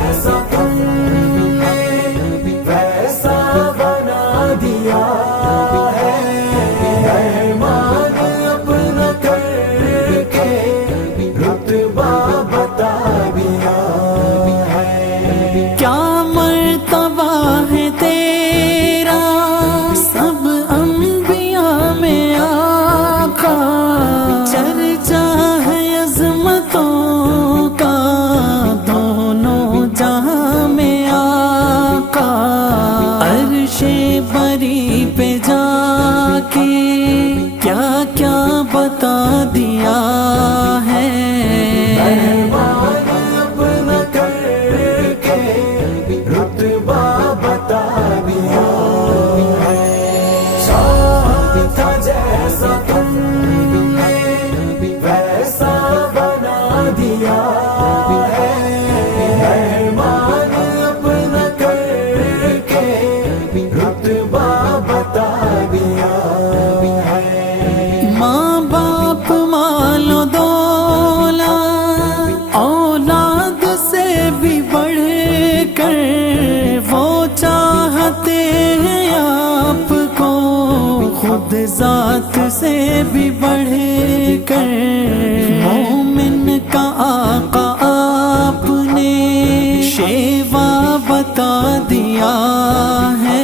جیسا تم نے ویسا بنا دیا ہے، ایمان اپنا کر کے رتبہ بتا دیا ہے۔ کیا مرتبہ ہے تیرا سب انبیاء میں آقا، چرچا ہے عظمتوں کا دونوں جہاں میں آقا، عرش بری پہ جا کے کیا کیا بتا دیا ہے۔ ایمان اپنا کر کے رتبہ بتا دیا ہے۔ شاہ تھا جیسا تم نے ویسا بنا دیا ہے، ایمان اپنا کر کے رتبہ بتا دیا ہے۔ ماں باپ مال و دولت اولاد سے بھی بڑھ کر وہ چاہتے ہیں آپ کو، خود ذات سے بھی بڑھ کر مومن کا آقا آپ نے شیوا بتا دیا ہے۔